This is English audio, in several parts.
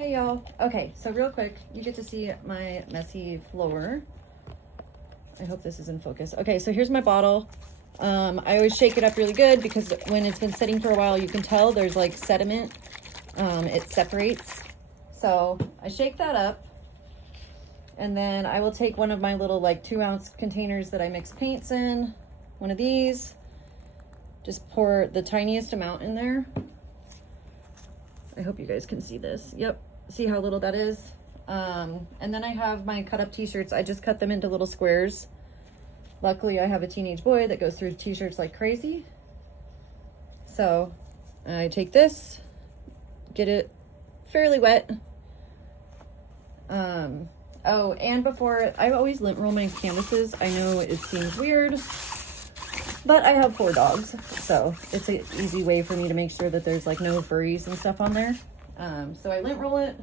Hey y'all. Okay, so real quick, you get to see my messy floor. I hope this is in focus. Okay, so here's my bottle. I always shake it up really good because when it's been sitting for a while, you can tell there's like sediment. It separates. So I shake that up, and then I will take one of my little like 2-ounce containers that I mix paints in, one of these, just pour the tiniest amount in there. I hope you guys can see this. Yep, see how little that is? And then I have my cut up t-shirts. I just cut them into little squares. Luckily I have a teenage boy that goes through t-shirts like crazy. So I take this, get it fairly wet. Oh, and before, I always lint roll my canvases. I know it seems weird, but I have 4 dogs, so it's an easy way for me to make sure that there's like no furries and stuff on there. So I lint roll it,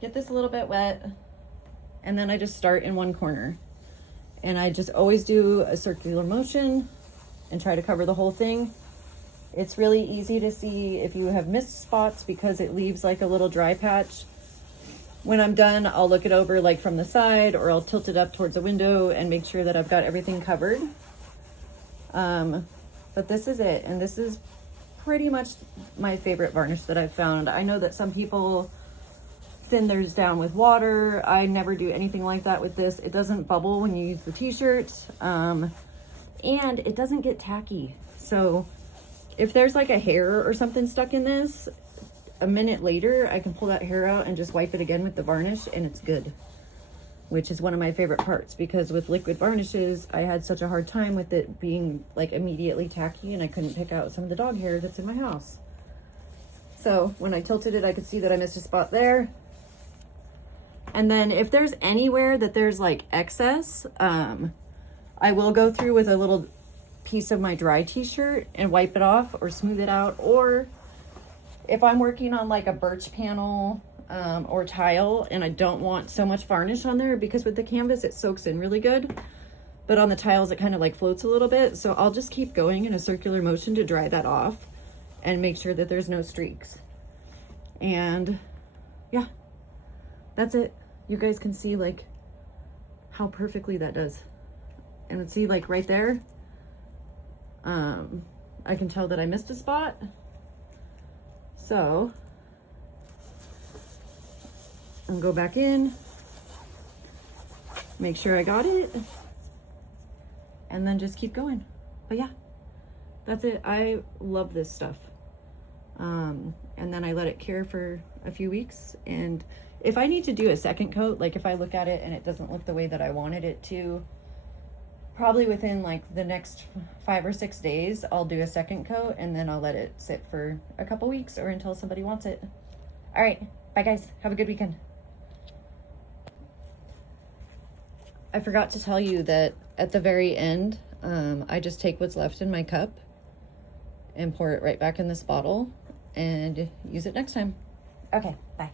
get this a little bit wet, and then I just start in one corner. And I just always do a circular motion and try to cover the whole thing. It's really easy to see if you have missed spots because it leaves like a little dry patch. When I'm done, I'll look it over like from the side, or I'll tilt it up towards the window and make sure that I've got everything covered. But this is it, and this is pretty much my favorite varnish that I've found. I know that some people thin theirs down with water. I never do anything like that with this. It doesn't bubble when you use the t-shirt, and it doesn't get tacky. So if there's like a hair or something stuck in this, a minute later I can pull that hair out and just wipe it again with the varnish and it's good, which is one of my favorite parts, because with liquid varnishes I had such a hard time with it being like immediately tacky, and I couldn't pick out some of the dog hair that's in my house. So when I tilted it, I could see that I missed a spot there. And then if there's anywhere that there's like excess, I will go through with a little piece of my dry t-shirt and wipe it off or smooth it out. Or if I'm working on like a birch panel or tile and I don't want so much varnish on there, because with the canvas it soaks in really good, but on the tiles it kind of like floats a little bit. So I'll just keep going in a circular motion to dry that off and make sure that there's no streaks. And yeah, that's it. You guys can see like how perfectly that does. And see like right there, I can tell that I missed a spot. So I'll go back in, make sure I got it, and then just keep going. But yeah, that's it. I love this stuff. And then I let it cure for a few weeks, and if I need to do a second coat, like if I look at it and it doesn't look the way that I wanted it to, probably within like the next 5 or 6 days, I'll do a second coat, and then I'll let it sit for a couple weeks or until somebody wants it. All right, bye guys. Have a good weekend. I forgot to tell you that at the very end, I just take what's left in my cup and pour it right back in this bottle and use it next time. Okay, bye.